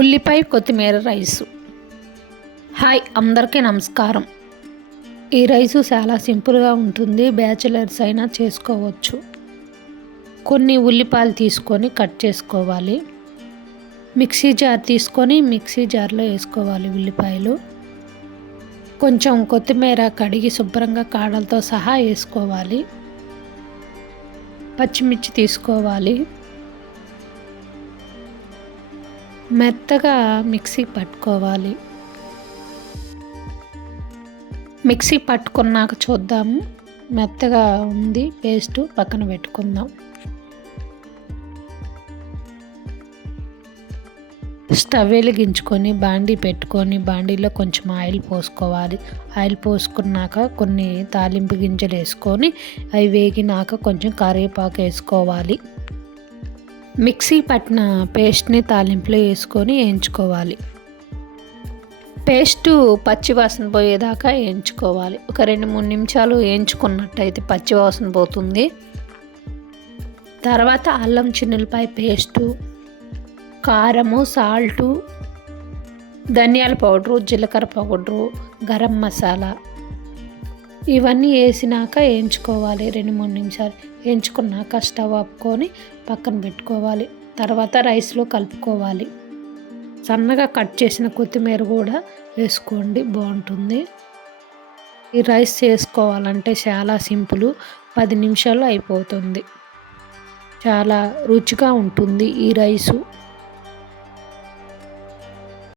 ఉల్లిపాయ కొత్తిమీర rice. Hi, అందరికీ నమస్కారం. ఈ రైసు చాలా సింపుల్గా ఉంటుంది, బ్యాచిలర్స్ అయినా చేసుకోవచ్చు. కొన్ని ఉల్లిపాయలు తీసుకొని కట్ చేసుకోవాలి. మిక్సీ జార్ తీసుకొని మిక్సీ జార్లో వేసుకోవాలి ఉల్లిపాయలు. కొంచెం కొత్తిమీర కడిగి శుభ్రంగా కాడలతో సహా వేసుకోవాలి. పచ్చిమిర్చి తీసుకోవాలి. మెత్తగా మిక్సీ పట్టుకోవాలి. మిక్సీ పట్టుకున్నాక చూద్దాము. మెత్తగా ఉంది పేస్ట్, పక్కన పెట్టుకుందాం. స్టవ్ వెలిగించుకొని బాండీ పెట్టుకొని బాండీలో కొంచెం ఆయిల్ పోసుకోవాలి. ఆయిల్ పోసుకున్నాక కొన్ని తాలింపు గింజలు వేసుకొని అవి వేగినాక కొంచెం కరివేపాకు వేసుకోవాలి. మిక్సీ పట్టిన పేస్ట్ని తాలింపులో వేసుకొని వేయించుకోవాలి. పేస్టు పచ్చివాసన పోయేదాకా వేయించుకోవాలి. ఒక 2-3 నిమిషాలు వేయించుకున్నట్టయితే పచ్చివాసన పోతుంది. తర్వాత అల్లం చిన్నులపాయ పేస్టు, కారము, సాల్టు, ధనియాల పౌడరు, జీలకర్ర పౌడరు, గరం మసాలా ఇవన్నీ వేసినాక వేయించుకోవాలి. 2-3 నిమిషాలు వేయించుకున్నాక స్టవ్ ఆపుకొని పక్కన పెట్టుకోవాలి. తర్వాత రైస్లో కలుపుకోవాలి. సన్నగా కట్ చేసిన కొత్తిమీర కూడా వేసుకోండి, బాగుంటుంది. ఈ రైస్ చేసుకోవాలంటే చాలా సింపుల్, 10 నిమిషాల్లో అయిపోతుంది. చాలా రుచిగా ఉంటుంది ఈ రైసు.